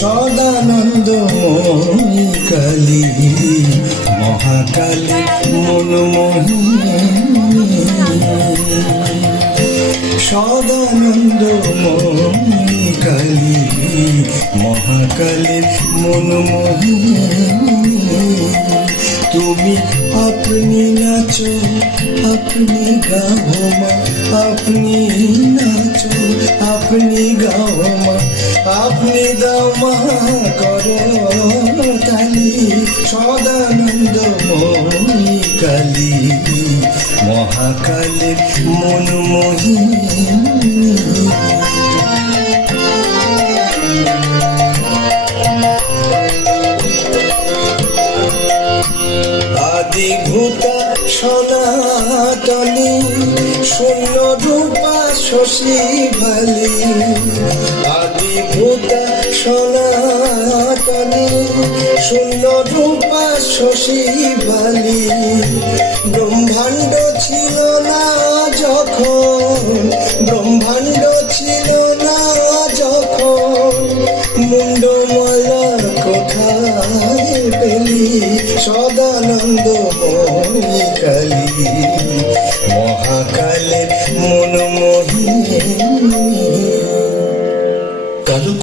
সদানন্দময়ী কালী মহাকালী মনমোহিনী, সদানন্দময়ী কালী মহাকালী মনমোহিনী। তুমি আপনি নাচো আপনি গাও মা, আপনি নাচো আপনি গাও মা, আপনি দাও মা করো তালি। সদানন্দময়ী কালী মহাকালী মনমোহিনী। আদিভূতা সনাতনী শূন্য রূপা শশী বালি, আদিভূতা সনাতনী শূন্য রূপা শশী বালি। ব্রহ্মাণ্ড ছিল না যখন, ব্রহ্মাণ্ড ছিল না যখন, মুন্ডমালা কোথায় পেলি। সদানন্দময়ী কালী মহাকালী মনমোহিনী।